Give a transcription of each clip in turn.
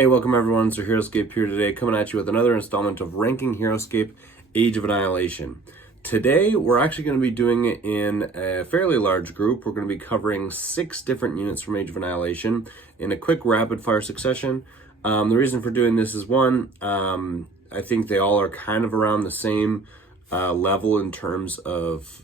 Hey, welcome everyone. It's Heroscape here today, coming at you with another installment of Ranking Heroscape Age of Annihilation. Today, we're actually going to be doing it in a fairly large group. We're going to be covering 6 different units from Age of Annihilation in a quick rapid-fire succession. The reason for doing this is one, I think they all are kind of around the same level in terms of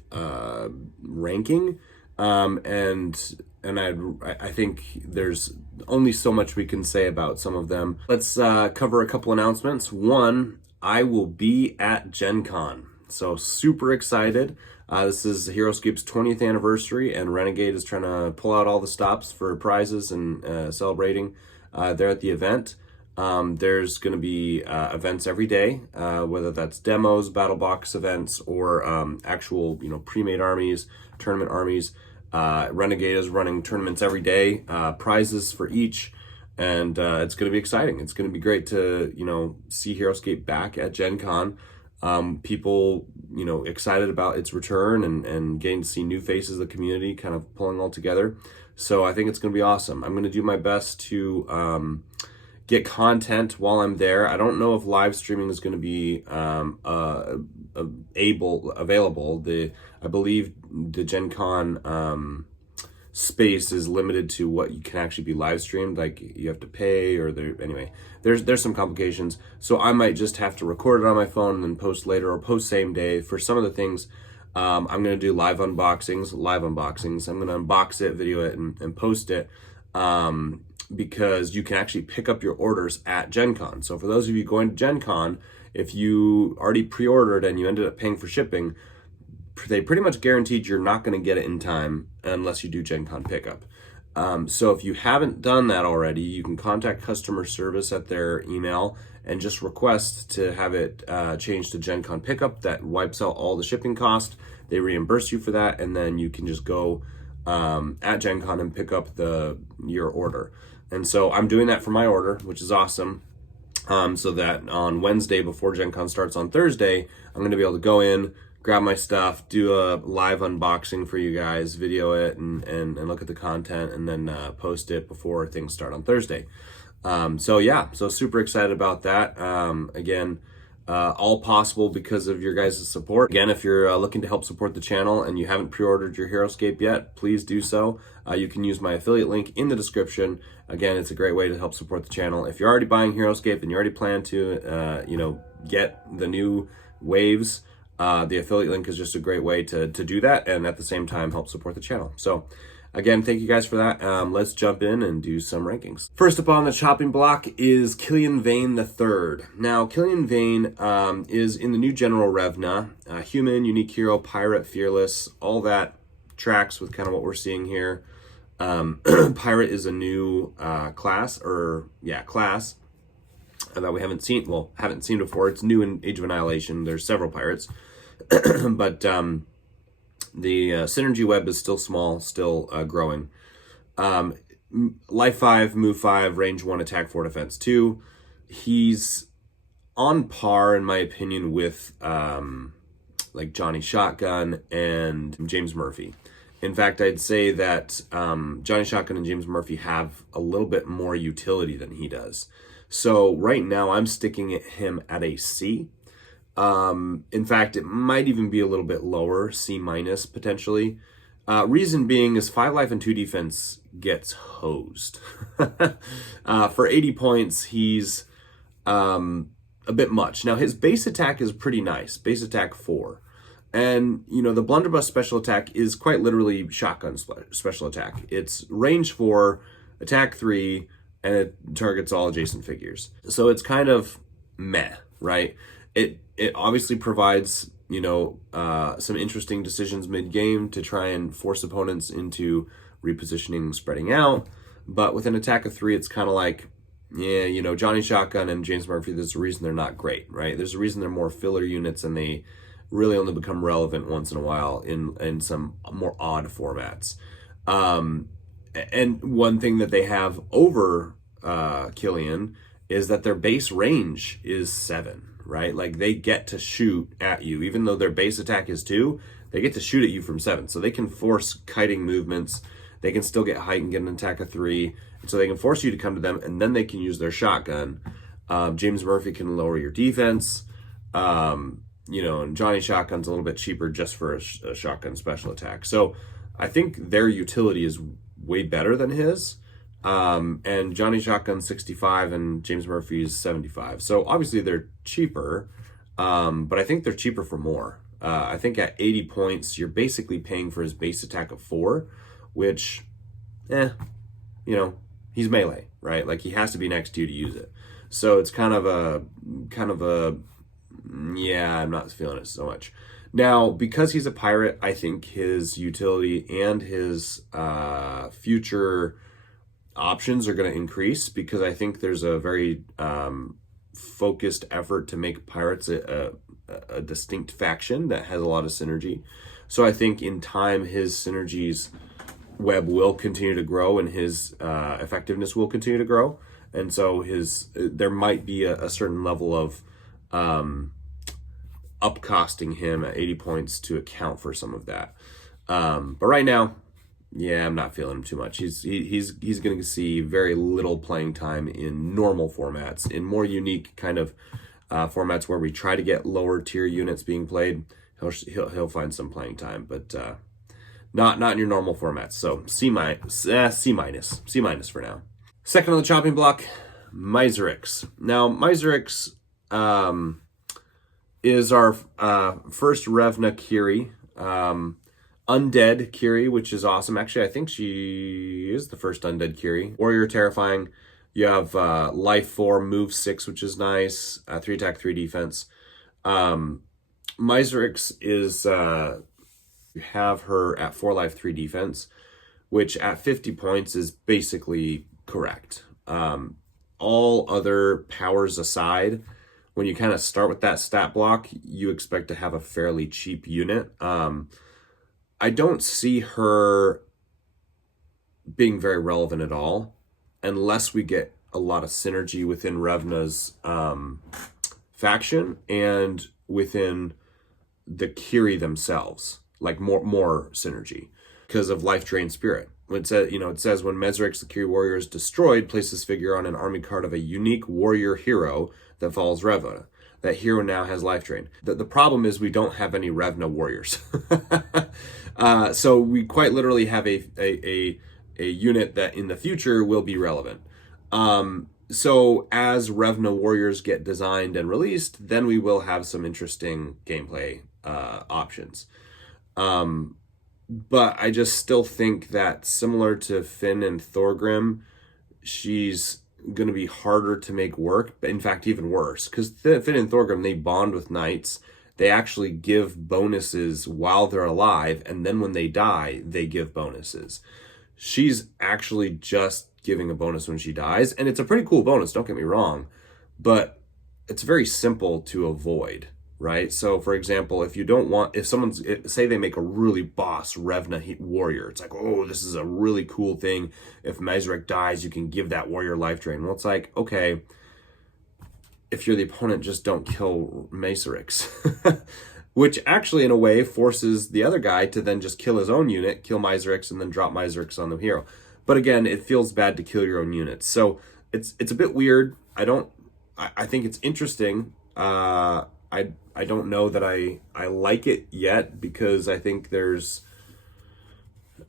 ranking, and I think there's only so much we can say about some of them. Let's cover a couple announcements. One, I will be at Gen Con, so super excited. This is Heroscape's 20th anniversary, and Renegade is trying to pull out all the stops for prizes and celebrating there at the event. There's going to be events every day, whether that's demos, battle box events, or actual, pre-made armies, tournament armies. Renegade is running tournaments every day, prizes for each, and it's going to be exciting. It's going to be great to, see Heroscape back at Gen Con. People, excited about its return and getting to see new faces of the community kind of pulling all together. So I think it's going to be awesome. I'm going to do my best to get content while I'm there. I don't know if live streaming is going to be available. I believe the Gen Con space is limited to what you can actually be live streamed. Like you have to pay, or there's some complications. So I might just have to record it on my phone and then post later, or post same day. For some of the things, I'm going to do live unboxings. I'm going to unbox it, video it, and post it. Because you can actually pick up your orders at Gen Con. So for those of you going to Gen Con, if you already pre-ordered and you ended up paying for shipping, they pretty much guaranteed you're not going to get it in time unless you do Gen Con pickup. So if you haven't done that already, you can contact customer service at their email and just request to have it changed to Gen Con pickup. That wipes out all the shipping cost. They reimburse you for that, and then you can just go at Gen Con and pick up your order. And so I'm doing that for my order, which is awesome. So that on Wednesday, before Gen Con starts on Thursday, I'm going to be able to go in, grab my stuff, do a live unboxing for you guys, video it, and look at the content, and then post it before things start on Thursday. So super excited about that. Again, all possible because of your guys' support. Again, if you're looking to help support the channel and you haven't pre-ordered your Heroscape yet, please do so. You can use my affiliate link in the description. Again, it's a great way to help support the channel. If you're already buying Heroscape and you already plan to, get the new waves, the affiliate link is just a great way to do that, and at the same time help support the channel. So again, thank you guys for that. Let's jump in and do some rankings. First up on the chopping block is Killian Vain III. Now, Killian Vain is in the new General Revna. Human, unique hero, pirate, fearless, all that tracks with kind of what we're seeing here. Pirate is a new class that we haven't seen before. It's new in Age of Annihilation. There's several pirates, but the synergy web is still small, still growing. Life 5, move 5, range 1, attack 4, defense 2. He's on par, in my opinion, with like Johnny Shotgun and James Murphy. In fact, I'd say that Johnny Shotgun and James Murphy have a little bit more utility than he does. So right now I'm sticking him at a C. In fact, it might even be a little bit lower, C- potentially. Reason being is 5 life and 2 defense gets hosed. For 80 points, he's a bit much. Now, his base attack is pretty nice, base attack 4. And, the blunderbuss special attack is quite literally shotgun special attack. It's range 4, attack 3, and it targets all adjacent figures. So it's kind of meh, right? It obviously provides, some interesting decisions mid-game to try and force opponents into repositioning, spreading out. But with an attack of 3, it's kind of like, Johnny Shotgun and James Murphy, there's a reason they're not great, right? There's a reason they're more filler units, and they really only become relevant once in a while in some more odd formats. And one thing that they have over Killian is that their base range is 7, right? Like they get to shoot at you, even though their base attack is 2, they get to shoot at you from 7. So they can force kiting movements. they can still get height and get an attack of 3. And so they can force you to come to them, and then they can use their shotgun. James Murphy can lower your defense. You know, and Johnny Shotgun's a little bit cheaper just for a shotgun special attack. So I think their utility is way better than his. And Johnny Shotgun's 65 and James Murphy's 75. So obviously they're cheaper, but I think they're cheaper for more. I think at 80 points, you're basically paying for his base attack of 4, which, you know, he's melee, right? Like, he has to be next to you to use it. So it's kind of a, yeah, I'm not feeling it so much. Now, because he's a pirate, I think his utility and his future options are going to increase, because I think there's a very focused effort to make pirates a distinct faction that has a lot of synergy. So I think in time his synergies web will continue to grow, and his effectiveness will continue to grow. And so there might be a certain level of upcosting him at 80 points to account for some of that. But right now, yeah, I'm not feeling him too much. He's going to see very little playing time in normal formats. In more unique kind of formats where we try to get lower tier units being played, he'll find some playing time, but not in your normal formats. So C minus for now. Second on the chopping block, Miserix. Now, Miserix is our first Revna Kiri, undead Kiri, which is awesome. Actually, I think she is the first undead Kiri. Warrior Terrifying. You have life 4, move 6, which is nice. 3 attack, 3 defense. Miserix is, you have her at 4 life, 3 defense, which at 50 points is basically correct. All other powers aside, when you kind of start with that stat block, you expect to have a fairly cheap unit. I don't see her being very relevant at all unless we get a lot of synergy within Revna's faction and within the Kiri themselves, like more synergy because of Life Drain Spirit. It says when Miserix the Kiri warrior is destroyed, place this figure on an army card of a unique warrior hero that follows Revna. That hero now has life drain. The problem is we don't have any Revna warriors. So we quite literally have a unit that in the future will be relevant. So as Revna warriors get designed and released, then we will have some interesting gameplay options. But I just still think that similar to Finn and Thorgrim, she's going to be harder to make work, but in fact even worse, because Finn and Thorgrim, they bond with knights. They actually give bonuses while they're alive, and then when they die, they give bonuses. She's actually just giving a bonus when she dies, and it's a pretty cool bonus, don't get me wrong, but it's very simple to avoid, right? So for example, if someone's, say they make a really boss Revna warrior, it's like, oh, this is a really cool thing. If Miserix dies, you can give that warrior life drain. Well, it's like, okay, if you're the opponent, just don't kill Miserix. Which actually in a way forces the other guy to then just kill his own unit, kill Miserix, and then drop Miserix on the hero. But again, it feels bad to kill your own units. So it's a bit weird. I think it's interesting. I don't know that I like it yet, because I think there's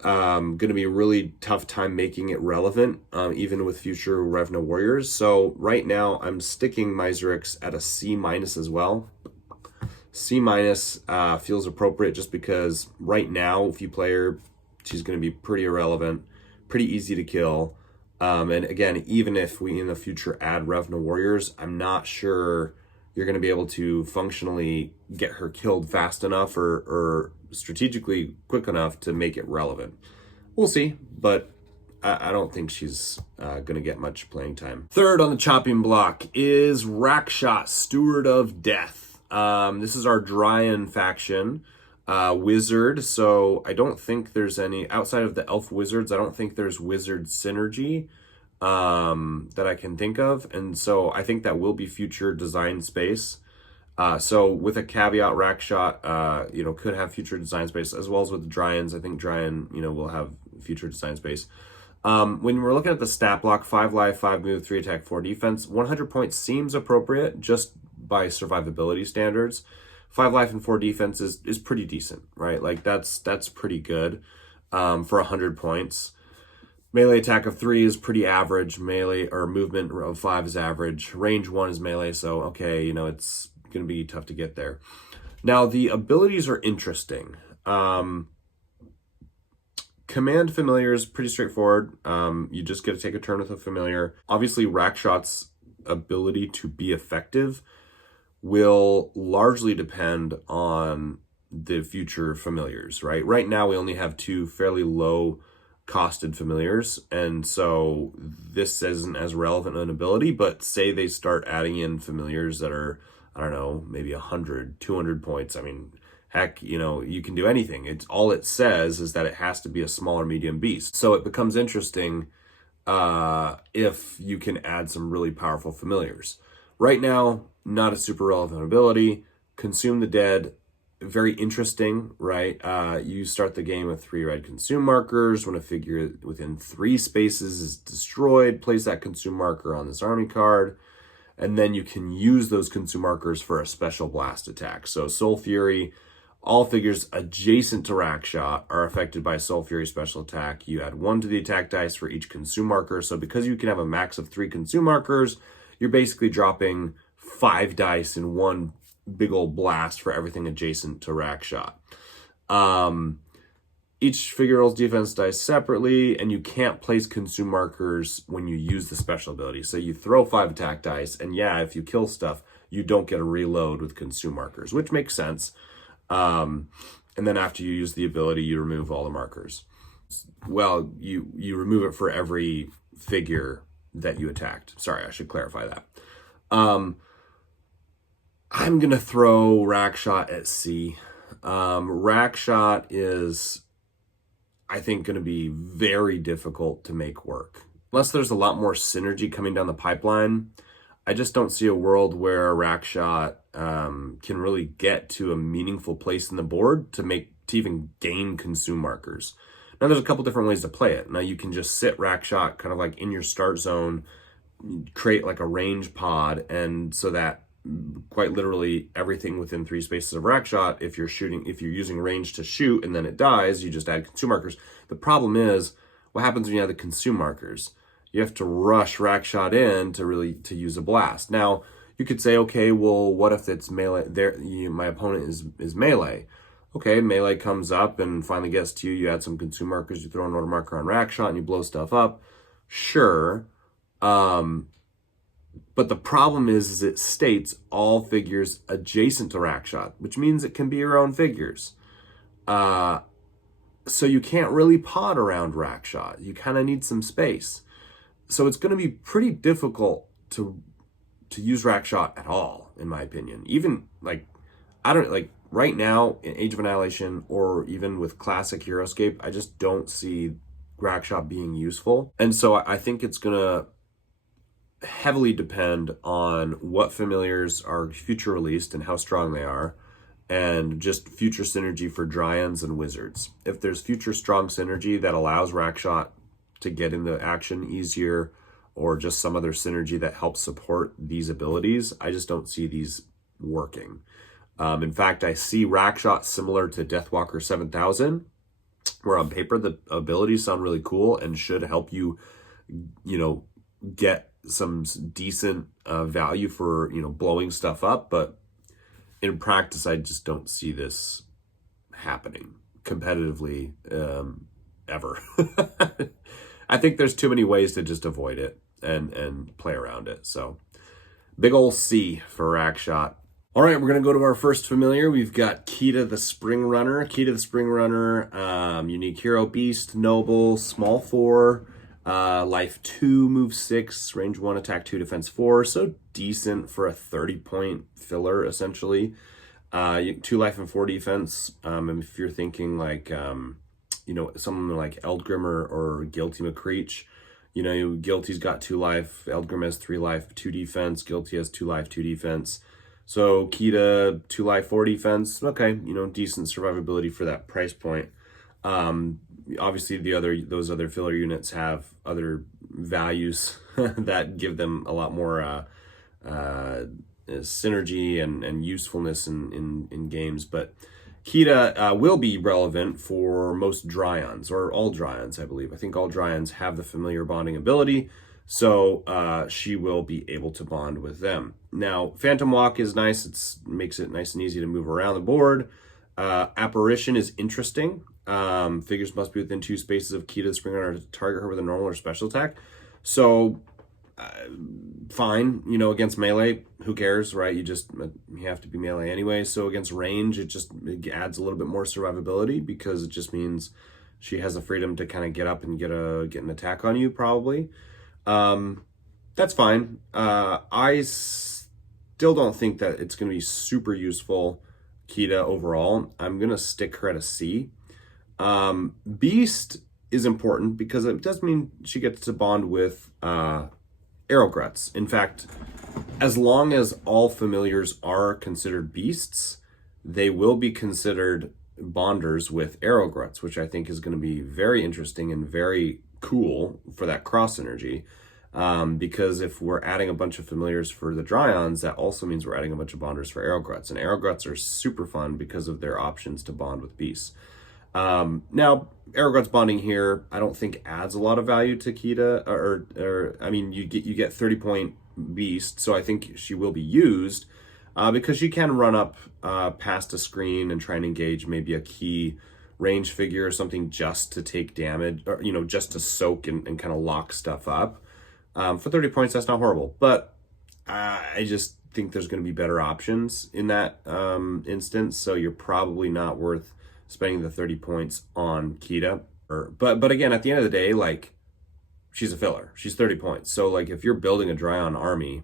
going to be a really tough time making it relevant, even with future Revna warriors. So right now I'm sticking Miserix at a C minus as well. C minus feels appropriate just because right now, if you play her, she's going to be pretty irrelevant, pretty easy to kill. And again, even if we in the future add Revna warriors, I'm not sure you're going to be able to functionally get her killed fast enough or strategically quick enough to make it relevant. We'll see, but I don't think she's going to get much playing time. Third on the chopping block is Rackshot, Steward of Death. This is our Dryan faction wizard, so I don't think there's any, outside of the elf wizards, I don't think there's wizard synergy that I can think of, and so I think that will be future design space. So with a caveat, Rackshot, could have future design space, as well as with Dryans. I think Dryan, will have future design space. When we're looking at the stat block, 5 life, 5 move, 3 attack, 4 defense, 100 points seems appropriate just by survivability standards. 5 life and 4 defense is pretty decent, right? Like that's pretty good for 100 points. Melee attack of 3 is pretty average. Melee or movement of 5 is average. Range 1 is melee, so okay, you know, it's going to be tough to get there. Now, the abilities are interesting. Command familiar is pretty straightforward. You just get to take a turn with a familiar. Obviously, Rackshot's ability to be effective will largely depend on the future familiars, right? Right now, we only have 2 fairly low costed familiars, and so this isn't as relevant an ability, but say they start adding in familiars that are, I don't know, maybe 100, 200 points. I mean, heck, you know, you can do anything. It's all it says is that it has to be a small or medium beast. So it becomes interesting if you can add some really powerful familiars. Right now, not a super relevant ability. Consume the Dead, very interesting, right? You start the game with 3 red consume markers. When a figure within 3 spaces is destroyed, place that consume marker on this army card, and then you can use those consume markers for a special blast attack. So Soul Fury, all figures adjacent to Rackshot are affected by Soul Fury special attack. You add 1 to the attack dice for each consume marker. So because you can have a max of 3 consume markers, you're basically dropping 5 dice in one big old blast for everything adjacent to Rackshot. Each figure rolls defense dice separately, and you can't place consume markers when you use the special ability. So you throw 5 attack dice, and yeah, if you kill stuff, you don't get a reload with consume markers, which makes sense. And then after you use the ability, you remove all the markers. Well, you remove it for every figure that you attacked. Sorry, I should clarify that. I'm going to throw Rackshot at C. Rackshot is, I think, going to be very difficult to make work. Unless there's a lot more synergy coming down the pipeline, I just don't see a world where Rackshot can really get to a meaningful place in the board to even gain consume markers. Now, there's a couple different ways to play it. Now, you can just sit Rackshot kind of like in your start zone, create like a range pod, and so that quite literally everything within 3 spaces of Rackshot, if you're using range to shoot and then it dies, you just add consume markers. The problem is, what happens when you add the consume markers? You have to rush Rackshot in to use a blast. Now, you could say, okay, well, what if it's melee? My opponent is melee. Okay, melee comes up and finally gets to you. You add some consume markers, you throw an order marker on Rackshot, and you blow stuff up. Sure. But the problem is it states all figures adjacent to Rackshot, which means it can be your own figures. So you can't really pod around Rackshot. You kind of need some space. So it's going to be pretty difficult to use Rackshot at all, in my opinion. Even right now in Age of Annihilation or even with classic Heroscape, I just don't see Rackshot being useful. And so I think it's going to heavily depend on what familiars are future released and how strong they are, and just future synergy for Dryads and Wizards. If there's future strong synergy that allows Rackshot to get into action easier, or just some other synergy that helps support these abilities, I just don't see these working. In fact, I see Rackshot similar to Deathwalker 7000, where on paper the abilities sound really cool and should help you, get some decent value for, blowing stuff up. But in practice, I just don't see this happening competitively ever. I think there's too many ways to just avoid it and play around it. So big ol' C for Rackshot. All right, we're going to go to our first familiar. We've got Keeta the Spring Runner. Keeta the Spring Runner, unique hero, beast, noble, small 4, life 2, move 6, range 1, attack 2, defense 4. So decent for a 30-point filler, essentially. 2 life and 4 defense. If you're thinking like, someone like Eldgrim or Guilty McCreech, Guilty's got 2 life, Eldgrim has 3 life, 2 defense, Guilty has 2 life, 2 defense. So Keeta, 2 life, 4 defense. Okay, decent survivability for that price point. obviously those other filler units have other values that give them a lot more synergy and usefulness in games. But Kita will be relevant for most Dryons, or all Dryons, I believe. I think all Dryons have the familiar bonding ability, so she will be able to bond with them. Now, Phantom Walk is nice. It makes it nice and easy to move around the board. Apparition is interesting. Figures must be within 2 spaces of Kita spring on her to target her with a normal or special attack. So, fine, you know, against melee, who cares, right? You have to be melee anyway. So against range, it adds a little bit more survivability, because it just means she has the freedom to kind of get up and get an attack on you, probably. That's fine. I still don't think that it's going to be super useful, Kita, overall. I'm going to stick her at a C. Beast is important because it does mean she gets to bond with Arrowgruts. In fact, as long as all familiars are considered beasts, they will be considered bonders with Arrowgruts, which I think is going to be very interesting and very cool for that cross synergy. Because if we're adding a bunch of familiars for the Dryons, that also means we're adding a bunch of bonders for Arrowgruts. And Arrowgruts are super fun because of their options to bond with beasts. Now, Arrowgruts bonding here, I don't think adds a lot of value to Kita, or I mean, you get 30-point beast, so I think she will be used, because she can run up past a screen and try and engage maybe a key range figure or something just to take damage, or, you know, just to soak and kind of lock stuff up. For 30 points, that's not horrible, but I just think there's going to be better options in that instance, so you're probably not worth spending the 30 points on Kita. But again, at the end of the day, like, she's a filler. She's 30 points. So, like, if you're building a Dryon army,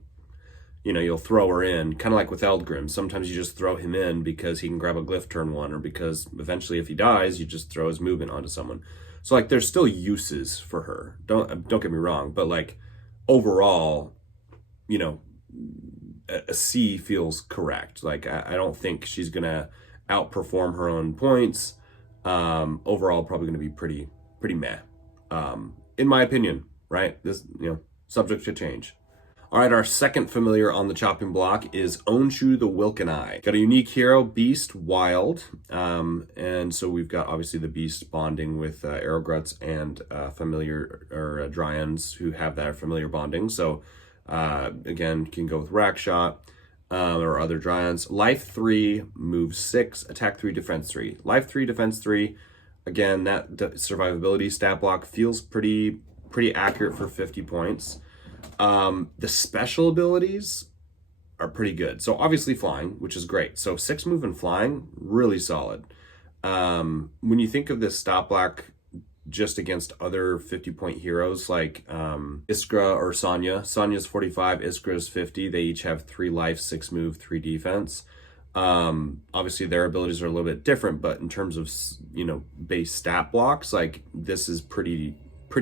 you know, you'll throw her in, kind of like with Eldgrim. Sometimes you just throw him in because he can grab a glyph turn 1, or because eventually if he dies, you just throw his movement onto someone. So, like, there's still uses for her. Don't get me wrong, but, like, overall, you know, a C feels correct. Like, I don't think she's gonna outperform her own points. Overall, probably going to be pretty meh, in my opinion, right? This, you know, subject to change. All right, our second familiar on the chopping block is Onshu the Wilkeneye. Got a unique hero, Beast, Wild, and so we've got obviously the Beast bonding with Arrowgruts and familiar, or Dryons who have that familiar bonding. So again, can go with Rackshot. Or other Dryons. Life 3, move 6, attack 3, defense 3. Life 3, defense 3. Again, that survivability stat block feels pretty accurate for 50 points. The special abilities are pretty good. So obviously flying, which is great. So 6 move and flying, really solid. When you think of this stat block just against other 50-point heroes like Iskra or Sonya. Sonya's 45, Iskra's 50. They each have 3 life, 6 move, 3 defense. Obviously their abilities are a little bit different, but in terms of, you know, base stat blocks, like, this is pretty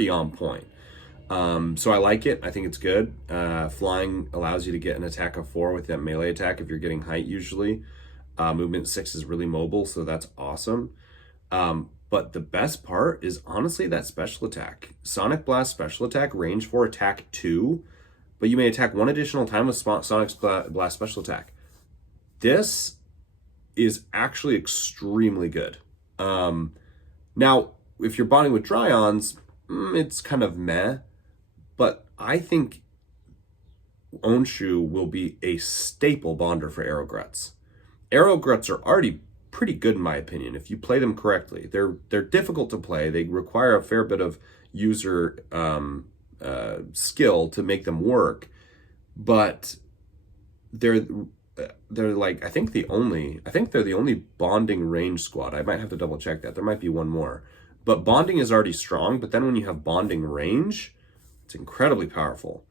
on point. So I like it. I think it's good. Flying allows you to get an attack of 4 with that melee attack if you're getting height usually. Movement 6 is really mobile, so that's awesome. But the best part is honestly that special attack. Sonic Blast special attack, range 4, attack 2, but you may attack 1 additional time with Sonic Blast special attack. This is actually extremely good. Now, if you're bonding with Dryons, it's kind of meh, but I think Onshu will be a staple bonder for Arrowgruts. Arrowgruts are already pretty good in my opinion if you play them correctly. They're difficult to play. They require a fair bit of user skill to make them work, but they're like, I think they're the only bonding range squad. I might have to double check that. There might be one more, but bonding is already strong. But then when you have bonding range, it's incredibly powerful.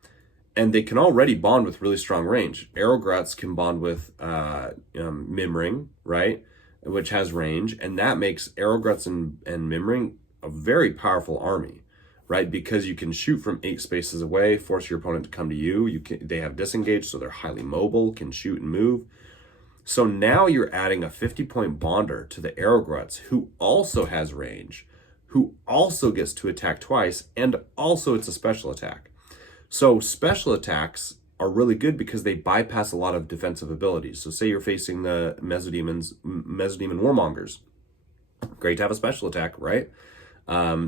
And they can already bond with really strong range. Arrowgruts can bond with Mimring, right? Which has range, and that makes Arrowgruts and Mimring a very powerful army, right? Because you can shoot from 8 spaces away, force your opponent to come to you. They have disengage, so they're highly mobile, can shoot and move. So now you're adding a 50-point bonder to the Arrowgruts, who also has range, who also gets to attack twice, and also it's a special attack. So special attacks are really good because they bypass a lot of defensive abilities. So say you're facing the Mesodemon Warmongers. Great to have a special attack, right?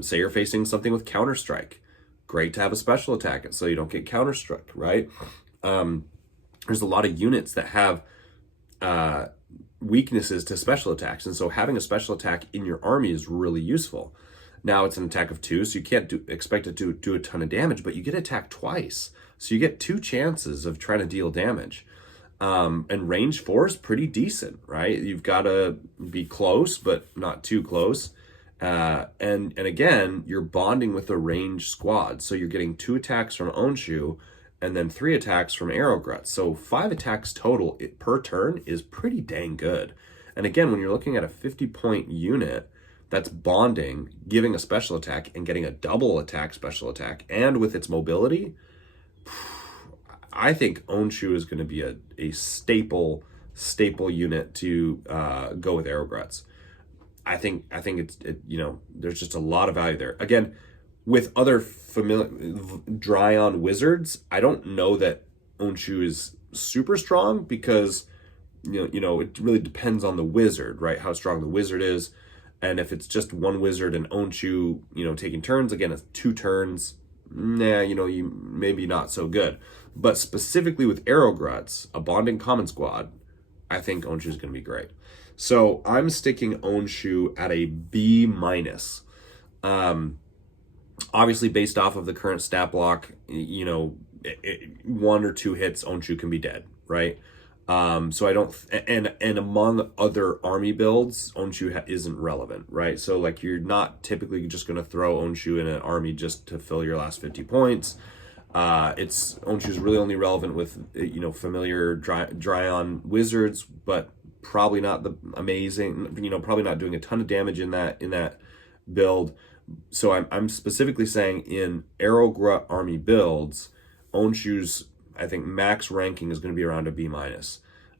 Say you're facing something with Counter-Strike. Great to have a special attack so you don't get Counter-Struck, right? There's a lot of units that have weaknesses to special attacks, and so having a special attack in your army is really useful. Now it's an attack of 2, so you can't expect it to do a ton of damage, but you get attacked twice. So you get 2 chances of trying to deal damage. And range 4 is pretty decent, right? You've got to be close, but not too close. And again, you're bonding with a ranged squad. So you're getting 2 attacks from Onshu and then 3 attacks from Arrowgrut. So 5 attacks total per turn is pretty dang good. And again, when you're looking at a 50-point unit, that's bonding, giving a special attack, and getting a double attack special attack, and with its mobility, I think Onshu is going to be a staple unit to go with Arrowgruts. I think it's there's just a lot of value there. Again, with other familiar Dryon wizards, I don't know that Onshu is super strong because it really depends on the wizard, right? How strong the wizard is. And if it's just one wizard and Onshu, taking turns, again, it's 2 turns, you maybe not so good. But specifically with Arrowgruts, a bonding common squad, I think Onshu is going to be great. So I'm sticking Onshu at a B-. Obviously, based off of the current stat block, 1 or 2 hits, Onshu can be dead, right? So I don't, and among other army builds, Onshu isn't relevant, right? So like you're not typically just going to throw Onshu in an army just to fill your last 50 points. Onshu is really only relevant with, familiar Dryon wizards, but probably not the amazing, probably not doing a ton of damage in that build. So I'm specifically saying in Arrowgrut army builds, Onshu's, I think, max ranking is going to be around a B-.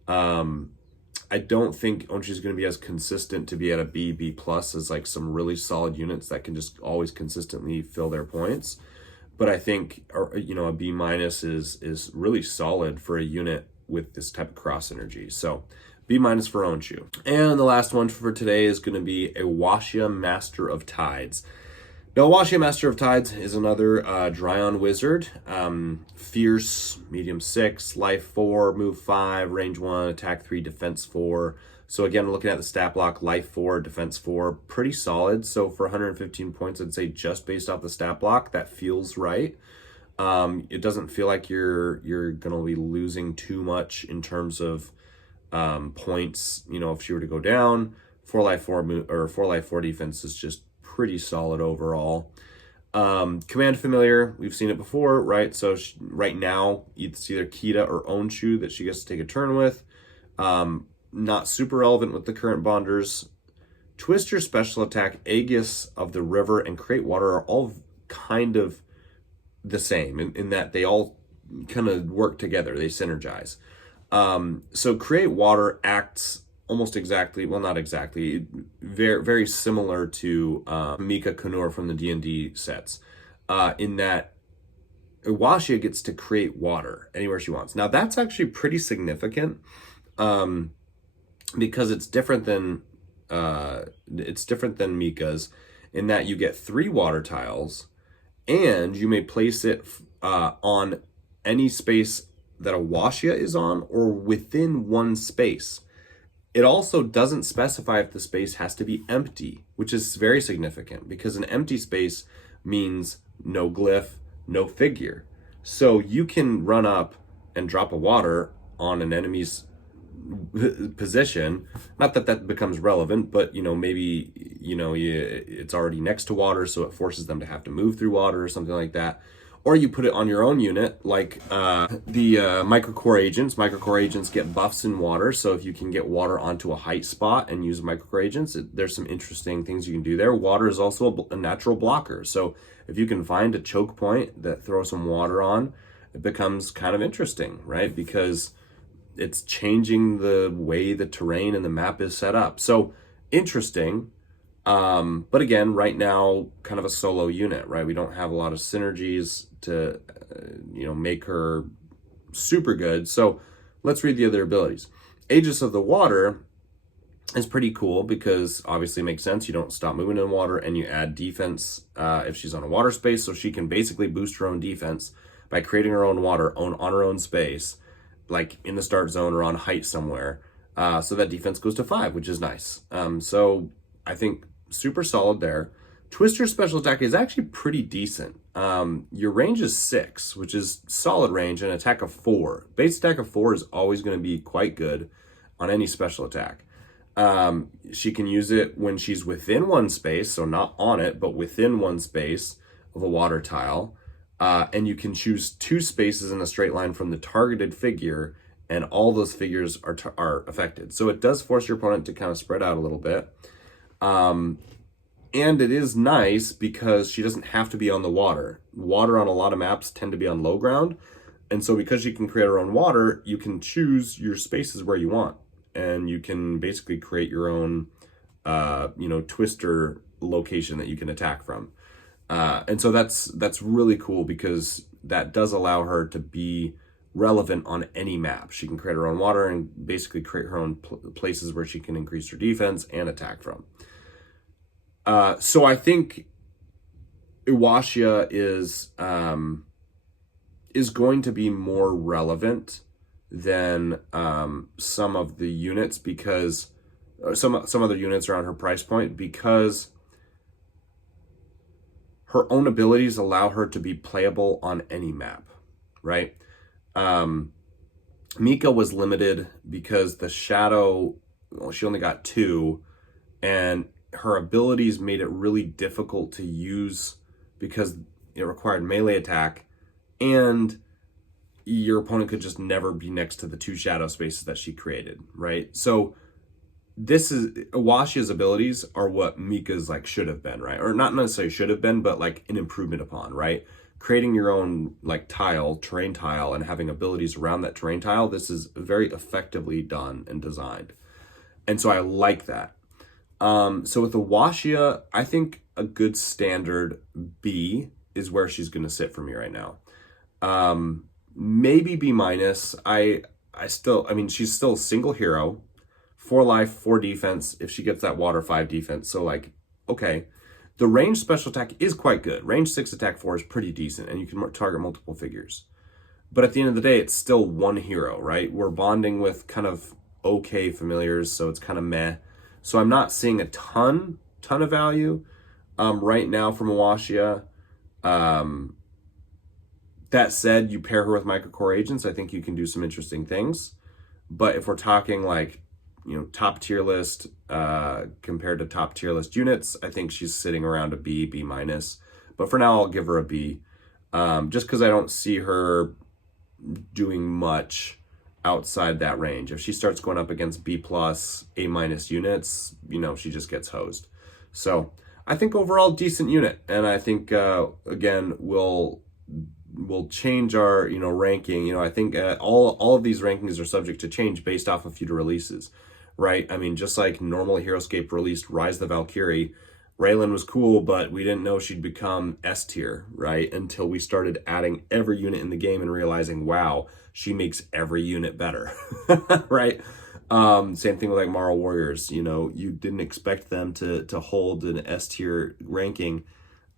I don't think Onshu is going to be as consistent to be at a B+ as like some really solid units that can just always consistently fill their points. But I think, a B- is really solid for a unit with this type of cross energy. So B- for Onshu. And the last one for today is going to be Aia Master of Tides. Now, Aia Master of Tides is another Dryon wizard. Fierce, medium 6, life 4, move 5, range 1, attack 3, defense 4. So again, looking at the stat block, life 4, defense 4, pretty solid. So for 115 points, I'd say just based off the stat block, that feels right. It doesn't feel like you're going to be losing too much in terms of points. If she were to go down, 4 life 4 defense is just pretty solid overall. Command familiar, we've seen it before, right? So right now, it's either Kita or Onshu that she gets to take a turn with. Not super relevant with the current bonders. Twister, special attack, Aegis of the River, and Create Water are all kind of the same in that they all kind of work together. They synergize. So Create Water acts almost exactly, well, not exactly, very, very similar to Mika Kunur from the D&D sets, in that Iwashia gets to create water anywhere she wants. Now, that's actually pretty significant, because it's different than Mika's, in that you get 3 water tiles, and you may place it on any space that Iwashia is on, or within one space. It also doesn't specify if the space has to be empty, which is very significant because an empty space means no glyph, no figure. So you can run up and drop a water on an enemy's position. Not that that becomes relevant, but maybe it's already next to water, so it forces them to have to move through water or something like that. Or you put it on your own unit, like the microcore agents. Microcore agents get buffs in water, so if you can get water onto a height spot and use microcore agents, there's some interesting things you can do there. Water is also a natural blocker, so if you can find a choke point that throws some water on, it becomes kind of interesting, right? Because it's changing the way the terrain and the map is set up. So interesting. But again, right now, kind of a solo unit, right? We don't have a lot of synergies to, make her super good. So let's read the other abilities. Aegis of the Water is pretty cool because obviously it makes sense. You don't stop moving in water, and you add defense if she's on a water space. So she can basically boost her own defense by creating her own water on her own space, like in the start zone or on height somewhere. So that defense goes to 5, which is nice. So I think super solid there. Twister's special attack is actually pretty decent. Your range is 6, which is solid range, and attack of 4. Base attack of 4 is always going to be quite good on any special attack. She can use it when she's within one space, so not on it, but within one space of a water tile. And you can choose 2 spaces in a straight line from the targeted figure, and all those figures are affected. So it does force your opponent to kind of spread out a little bit. And it is nice because she doesn't have to be on the water. Water on a lot of maps tend to be on low ground. And so because she can create her own water, you can choose your spaces where you want. And you can basically create your own, twister location that you can attack from. And so that's really cool because that does allow her to be relevant on any map. She can create her own water and basically create her own places where she can increase her defense and attack from. So I think Iwashia is going to be more relevant than some of the units because some other units around her price point, because her own abilities allow her to be playable on any map, right? Mika was limited because the shadow, she only got 2, and her abilities made it really difficult to use because it required melee attack, and your opponent could just never be next to the 2 shadow spaces that she created, right? So this is Iwashia's abilities are what Mika's like should have been, right? Or not necessarily should have been, but like an improvement upon, right? Creating your own like terrain tile, and having abilities around that terrain tile. This is very effectively done and designed. And so I like that. So with Iwashia, I think a good standard B is where she's going to sit for me right now. Maybe B minus. She's still a single hero, 4 life, 4 defense. If she gets that water, 5 defense. So like, okay. The range special attack is quite good. Range 6 attack 4 is pretty decent, and you can target multiple figures. But at the end of the day, it's still one hero, right? We're bonding with kind of okay familiars, so it's kind of meh. So I'm not seeing a ton of value right now from Iwashia. That said, you pair her with Microcore agents, I think you can do some interesting things. But if we're talking like, top tier list compared to top tier list units, I think she's sitting around a B, B minus. But for now, I'll give her a B, just because I don't see her doing much outside that range. If she starts going up against B plus, A minus units, she just gets hosed. So I think overall decent unit, and I think again we'll change our ranking. I think all of these rankings are subject to change based off of future releases, right? I mean, just like normal Heroscape released Rise the Valkyrie, Raylan was cool, but we didn't know she'd become S tier, right? Until we started adding every unit in the game and realizing, wow, she makes every unit better, right? Same thing with like Marl Warriors. You didn't expect them to hold an S tier ranking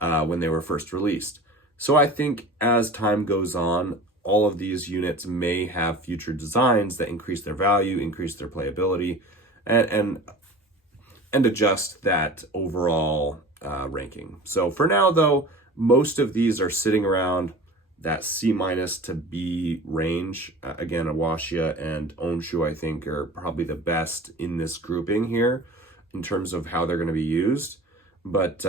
when they were first released. So I think as time goes on, all of these units may have future designs that increase their value, increase their playability, and adjust that overall ranking. So for now, though, most of these are sitting around that C minus to B range. Again, Iwashia and Onshu, I think, are probably the best in this grouping here in terms of how they're going to be used. But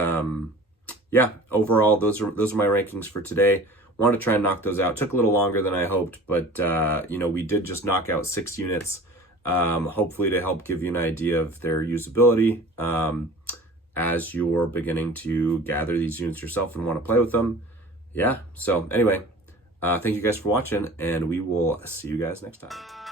yeah, overall, those are my rankings for today. Wanted to try and knock those out. Took a little longer than I hoped, but we did just knock out 6 units. Hopefully to help give you an idea of their usability as you're beginning to gather these units yourself and want to play with them. Yeah, so anyway, thank you guys for watching, and we will see you guys next time.